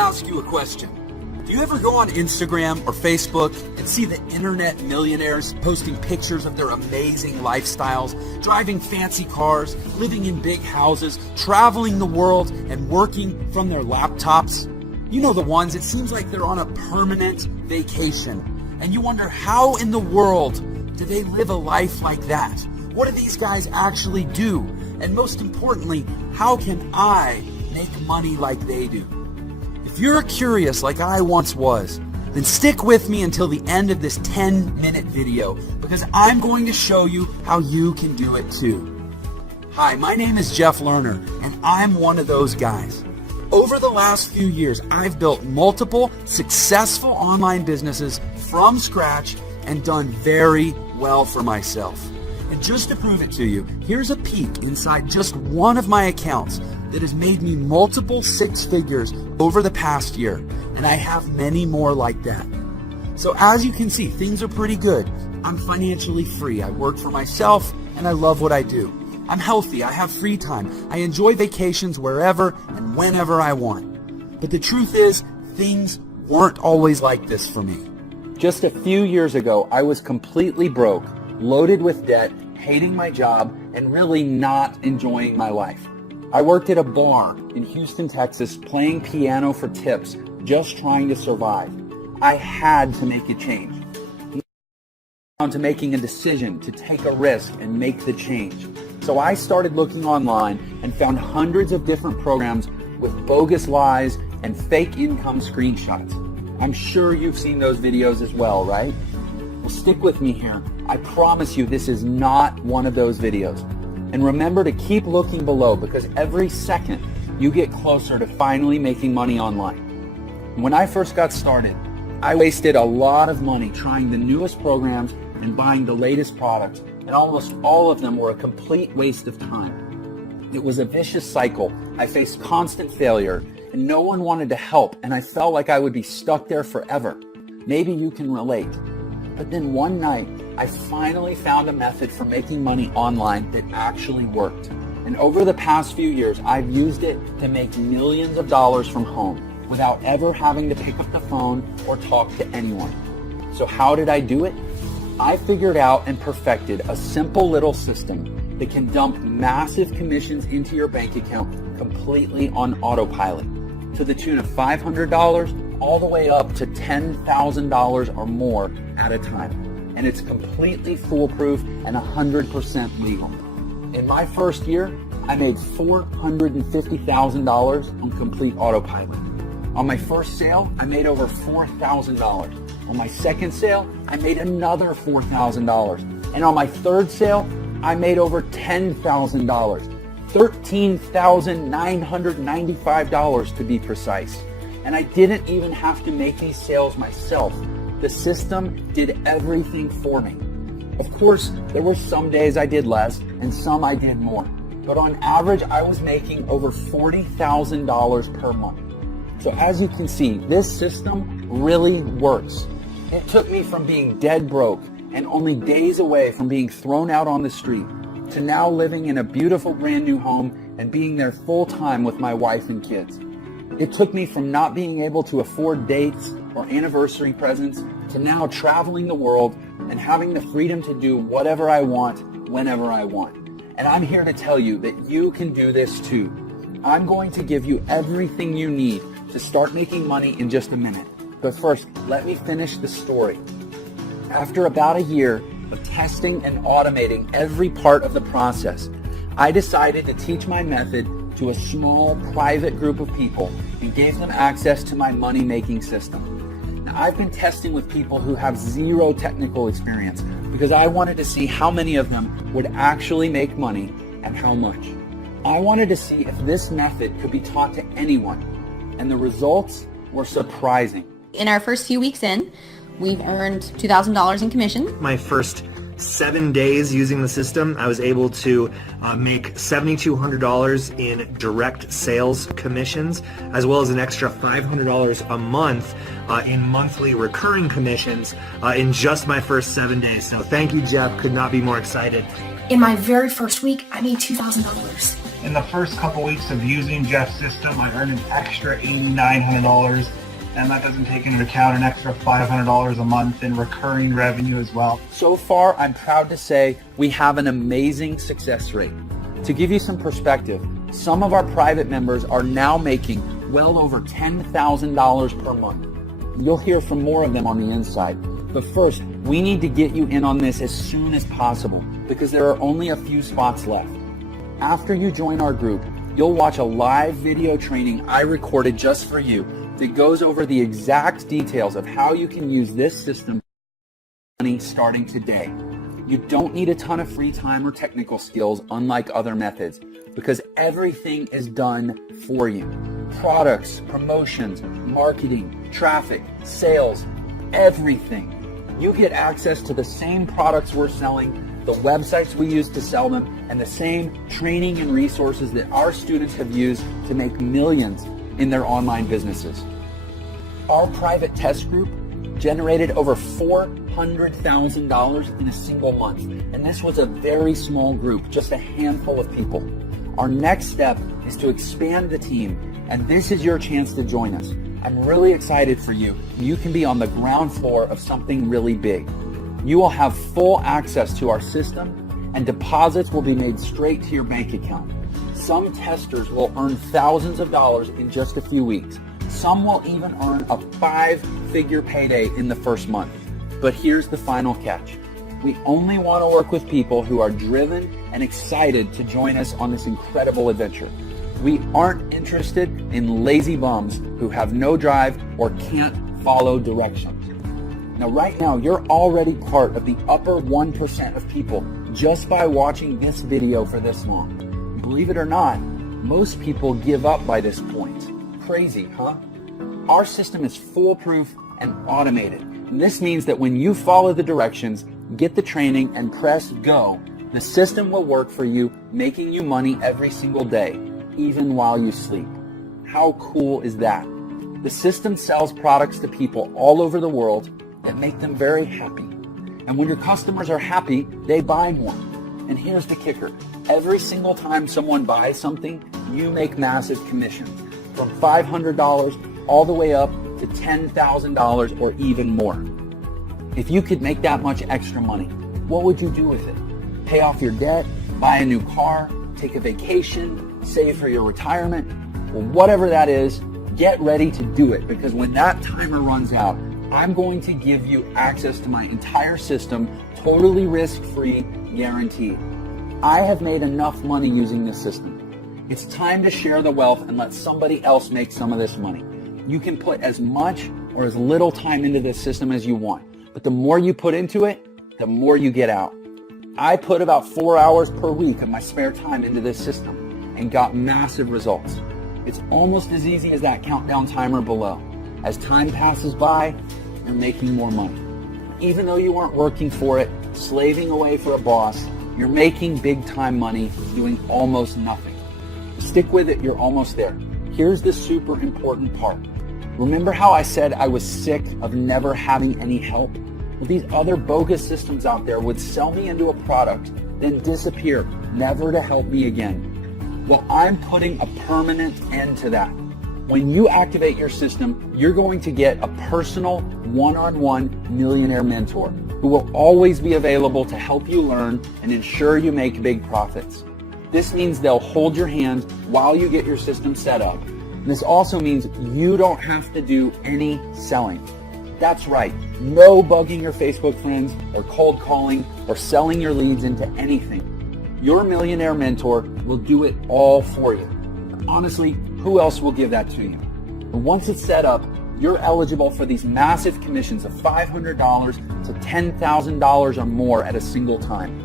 ask you a question. Do you ever go on Instagram or Facebook and see the internet millionaires posting pictures of their amazing lifestyles, driving fancy cars, living in big houses, traveling the world, and working from their laptops? You know the ones, it seems like they're on a permanent vacation. And you wonder, how in the world do they live a life like that? What do these guys actually do? And most importantly, how can I make money like they do? If you're curious like I once was, then stick with me until the end of this 10-minute video, because I'm going to show you how you can do it too. Hi, my name is Jeff Lerner, and I'm one of those guys. Over the last few years, I've built multiple successful online businesses from scratch and done very well for myself. And just to prove it to you, here's a peek inside just one of my accounts that has made me multiple six figures over the past year, and I have many more like that. So as you can see, things are pretty good. I'm financially free. I work for myself, and I love what I do. I'm healthy. I have free time. I enjoy vacations wherever and whenever I want. But the truth is, things weren't always like this for me. Just a few years ago, I was completely broke, loaded with debt, hating my job, and really not enjoying my life. I worked at a bar in Houston, Texas, playing piano for tips, just trying to survive. I had to make a change. Down to making a decision to take a risk and make the change. So I started looking online and found hundreds of different programs with bogus lies and fake income screenshots. I'm sure you've seen those videos as well, right? Well, stick with me here. I promise you this is not one of those videos. And remember to keep looking below, because every second you get closer to finally making money online. When I first got started, I wasted a lot of money trying the newest programs and buying the latest products, and almost all of them were a complete waste of time. It was a vicious cycle. I faced constant failure, and no one wanted to help, and I felt like I would be stuck there forever. Maybe you can relate. But then one night, I finally found a method for making money online that actually worked. And over the past few years, I've used it to make millions of dollars from home without ever having to pick up the phone or talk to anyone. So how did I do it? I figured out and perfected a simple little system that can dump massive commissions into your bank account completely on autopilot, to the tune of $500 all the way up to $10,000 or more at a time. And it's completely foolproof and 100% legal. In my first year, I made $450,000 on complete autopilot. On my first sale, I made over $4,000. On my second sale, I made another $4,000. And on my third sale, I made over $10,000. $13,995 to be precise. And I didn't even have to make these sales myself. The system did everything for me. Of course, there were some days I did less and some I did more. But on average, I was making over $40,000 per month. So as you can see, this system really works. It took me from being dead broke and only days away from being thrown out on the street to now living in a beautiful brand new home and being there full time with my wife and kids. It took me from not being able to afford dates or anniversary presents to now traveling the world and having the freedom to do whatever I want, whenever I want. And I'm here to tell you that you can do this too. I'm going to give you everything you need to start making money in just a minute. But first, let me finish the story. After about a year of testing and automating every part of the process, I decided to teach my method to a small private group of people and gave them access to my money-making system. Now, I've been testing with people who have zero technical experience because I wanted to see how many of them would actually make money and how much. I wanted to see if this method could be taught to anyone, and the results were surprising. In our first few weeks in, we've earned $2,000 in commission. My first 7 days using the system, I was able to make $7,200 in direct sales commissions, as well as an extra $500 a month in monthly recurring commissions in just my first 7 days. So thank you, Jeff. Could not be more excited. In my very first week, I made $2,000. In the first couple weeks of using Jeff's system, I earned an extra $8,900, and that doesn't take into account an extra $500 a month in recurring revenue as well. So far, I'm proud to say we have an amazing success rate. To give you some perspective, some of our private members are now making well over $10,000 per month. You'll hear from more of them on the inside. But first, we need to get you in on this as soon as possible because there are only a few spots left. After you join our group, you'll watch a live video training I recorded just for you that goes over the exact details of how you can use this system starting today. You don't need a ton of free time or technical skills unlike other methods because everything is done for you. Products, promotions, marketing, traffic, sales, everything. You get access to the same products we're selling, the websites we use to sell them, and the same training and resources that our students have used to make millions in their online businesses. Our private test group generated over $400,000 in a single month, and this was a very small group, just a handful of people. Our next step is to expand the team, and this is your chance to join us. I'm really excited for you. You can be on the ground floor of something really big. You will have full access to our system, and deposits will be made straight to your bank account. Some testers will earn thousands of dollars in just a few weeks. Some will even earn a 5-figure payday in the first month. But here's the final catch. We only want to work with people who are driven and excited to join us on this incredible adventure. We aren't interested in lazy bums who have no drive or can't follow directions. Now, right now, you're already part of the upper 1% of people just by watching this video for this long. Believe it or not, most people give up by this point. Crazy, huh? Our system is foolproof and automated. And this means that when you follow the directions, get the training, and press go, the system will work for you, making you money every single day, even while you sleep. How cool is that? The system sells products to people all over the world that make them very happy. And when your customers are happy, they buy more. And here's the kicker. Every single time someone buys something, you make massive commissions, from $500 all the way up to $10,000 or even more. If you could make that much extra money, what would you do with it? Pay off your debt, buy a new car, take a vacation, save for your retirement? Well, whatever that is, get ready to do it, because when that timer runs out, I'm going to give you access to my entire system, totally risk-free, guaranteed. I have made enough money using this system. It's time to share the wealth and let somebody else make some of this money. You can put as much or as little time into this system as you want, but the more you put into it, the more you get out. I put about 4 hours per week of my spare time into this system and got massive results. It's almost as easy as that countdown timer below. As time passes by, you're making more money. Even though you aren't working for it, slaving away for a boss, you're making big time money doing almost nothing. Stick with it, you're almost there. Here's the super important part. Remember how I said I was sick of never having any help? Well, these other bogus systems out there would sell me into a product, then disappear, never to help me again. Well, I'm putting a permanent end to that. When you activate your system, you're going to get a personal one-on-one millionaire mentor who will always be available to help you learn and ensure you make big profits. This means they'll hold your hand while you get your system set up. And this also means you don't have to do any selling. That's right, no bugging your Facebook friends or cold calling or selling your leads into anything. Your millionaire mentor will do it all for you. Honestly, who else will give that to you? And once it's set up, you're eligible for these massive commissions of $500 to $10,000 or more at a single time.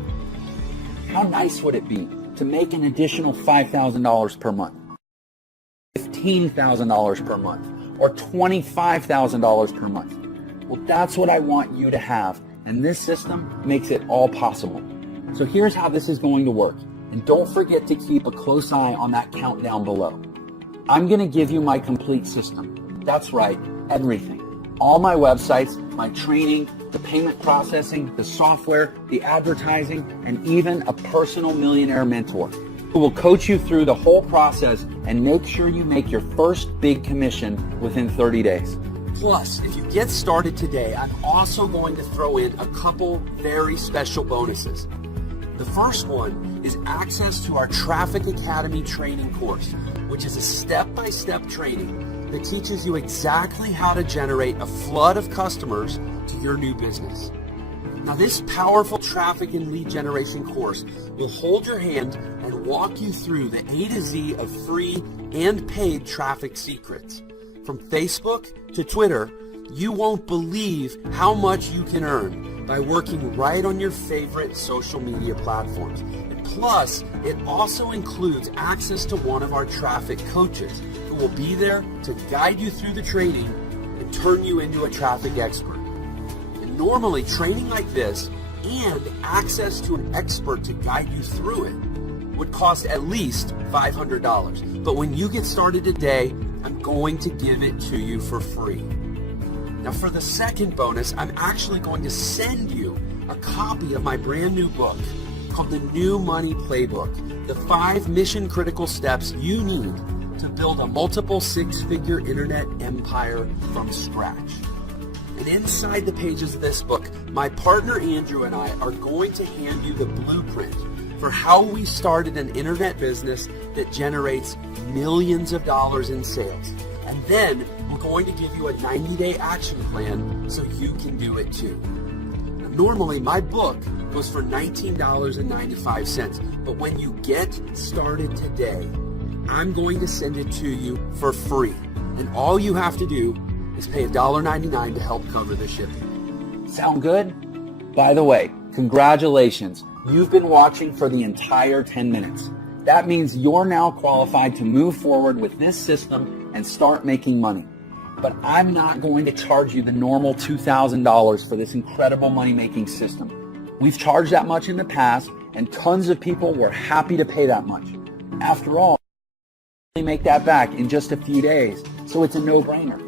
How nice would it be to make an additional $5,000 per month, $15,000 per month, or $25,000 per month? Well, that's what I want you to have, and this system makes it all possible. So here's how this is going to work, and don't forget to keep a close eye on that countdown below. I'm going to give you my complete system. That's right, everything. All my websites, my training, the payment processing, the software, the advertising, and even a personal millionaire mentor. who will coach you through the whole process and make sure you make your first big commission within 30 days. Plus, if you get started today, I'm also going to throw in a couple very special bonuses. The first one is access to our Traffic Academy training course, which is a step-by-step training that teaches you exactly how to generate a flood of customers to your new business. Now, this powerful traffic and lead generation course will hold your hand and walk you through the A to Z of free and paid traffic secrets. From Facebook to Twitter, you won't believe how much you can earn by working right on your favorite social media platforms. And plus, it also includes access to one of our traffic coaches who will be there to guide you through the training and turn you into a traffic expert. And normally, training like this and access to an expert to guide you through it would cost at least $500. But when you get started today, I'm going to give it to you for free. Now, for the second bonus, I'm actually going to send you a copy of my brand new book called The New Money Playbook, the 5 mission-critical steps you need to build a multiple six-figure internet empire from scratch. And inside the pages of this book, my partner Andrew and I are going to hand you the blueprint for how we started an internet business that generates millions of dollars in sales. And then we're going to give you a 90-day action plan so you can do it too. Now, normally, my book goes for $19.95, but when you get started today, I'm going to send it to you for free. And all you have to do is pay $1.99 to help cover the shipping. Sound good? By the way, congratulations. You've been watching for the entire 10 minutes. That means you're now qualified to move forward with this system and start making money. But I'm not going to charge you the normal $2,000 for this incredible money-making system. We've charged that much in the past, and tons of people were happy to pay that much. After all, we make that back in just a few days, so it's a no-brainer.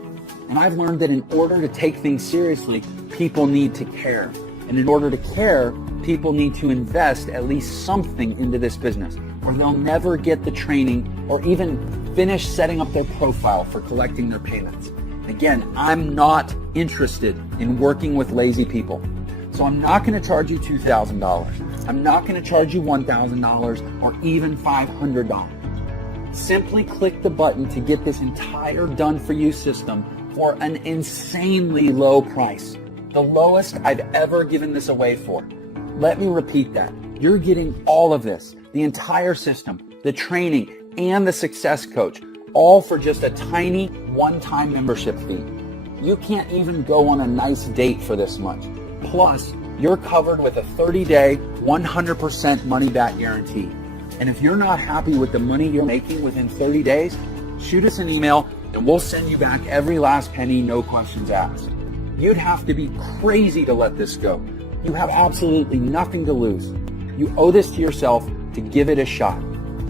And I've learned that in order to take things seriously, people need to care. And in order to care, people need to invest at least something into this business, or they'll never get the training or even finish setting up their profile for collecting their payments. Again, I'm not interested in working with lazy people. So I'm not going to charge you $2,000. I'm not going to charge you $1,000 or even $500. Simply click the button to get this entire done-for-you system for an insanely low price. The lowest I've ever given this away for. Let me repeat that. You're getting all of this, the entire system, the training, and the success coach, all for just a tiny one-time membership fee. You can't even go on a nice date for this much. Plus, you're covered with a 30-day, 100% money-back guarantee. And if you're not happy with the money you're making within 30 days, shoot us an email and we'll send you back every last penny, no questions asked. You'd have to be crazy to let this go. You have absolutely nothing to lose. You owe this to yourself to give it a shot.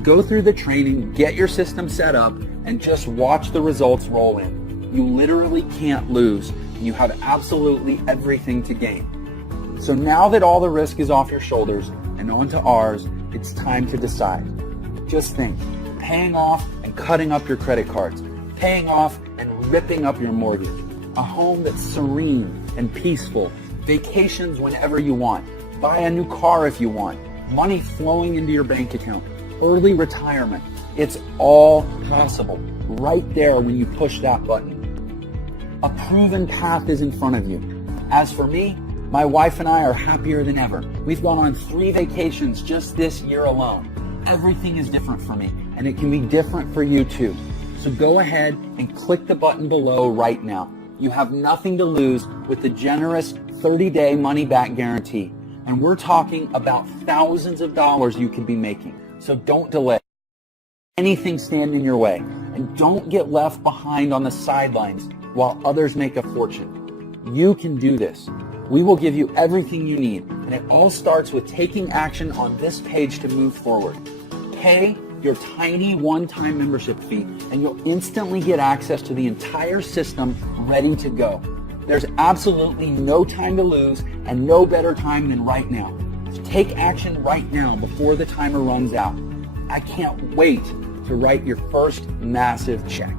Go through the training, get your system set up, and just watch the results roll in. You literally can't lose. You have absolutely everything to gain. So now that all the risk is off your shoulders and onto ours, it's time to decide. Just think, paying off and cutting up your credit cards, paying off and ripping up your mortgage, a home that's serene and peaceful, vacations whenever you want, buy a new car if you want, money flowing into your bank account, early retirement. It's all possible right there when you push that button. A proven path is in front of you. As for me, my wife and I are happier than ever. We've gone on 3 vacations just this year alone. Everything is different for me, and it can be different for you too. So go ahead and click the button below right now. You have nothing to lose with the generous 30-day money-back guarantee. And we're talking about thousands of dollars you could be making. So don't delay. Anything stand in your way. And don't get left behind on the sidelines while others make a fortune. You can do this. We will give you everything you need. And it all starts with taking action on this page to move forward. Pay your tiny one-time membership fee, and you'll instantly get access to the entire system ready to go. There's absolutely no time to lose and no better time than right now. Take action right now before the timer runs out. I can't wait to write your first massive check.